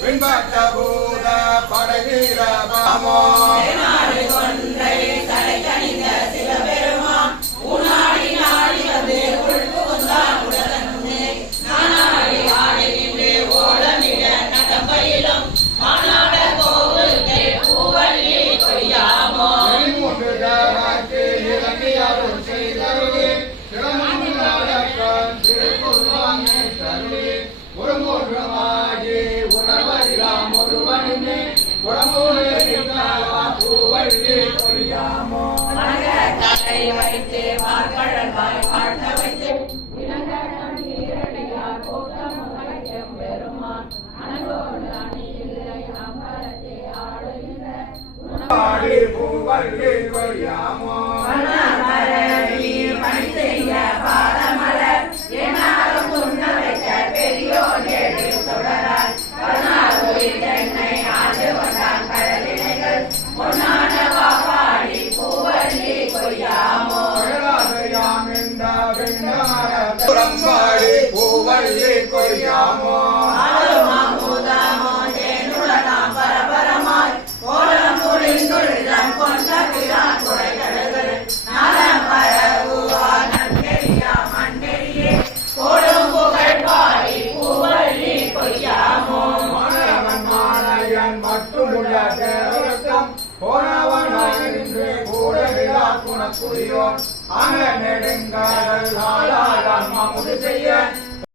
விண்பட்ட பூத படவீர பாமோ கொன்றை தலை கணிந்த சிவபெருமான் உனாடி நாடி வந்து உள்புகுந்தான் உடலே நானாடி ஆடுகின்றே ஓடமிட நடப்பையிலும் மாநாட கோவிலுக்கே பூவள்ளி கொய்யாமோ மூன்று தேவாக்கு இறங்கியாரும் செய்தருளே சிறமன் திருக்குர்வானை தருளே உருமுகமாகி உணவறிலாம் ஒருவனுமே பூவள்ளி கொய்யாமோ தலை வைத்து வார்கழல் வாய் வாழ்த்த வைத்து இளங்கடம் ஈரடியார் கூட்டம் வைக்கும் பெருமான் அனங்கோடு அணியில்லை அம்பலத்தை ஆடுகின்ற பூவள்ளி கொய்யாமோ பணி செய்ய பாதமலர் என்னாலும் உண்ண வைக்க பெரியோர் ஏழு தொடரால் 16 உயிர் தென்னை ஆண்டு வந்தான் கடலினைகள் பொன்னான வாப்பாடி பூவள்ளி கொய்யாமோ பூவள்ளி கொய்யாமோ அமுதமோ தேனுடனாம் பரபரமாய் கோலம் புரிந்துள்ளம் கொண்ட பிரான் குறைகள் நலம் பரவுவார் நற்கெரியா மண்ணெரியே கோடும் புகழ் பாடி பூவள்ளி கொய்யாமோ மாணவன் மட்டுமுள்ள தேவரத்தம் போனவனாயின்று கூட விழா குணக்குரியோன் அங்க நெடுங்காடல் ஆளாளம் அமுது செய்ய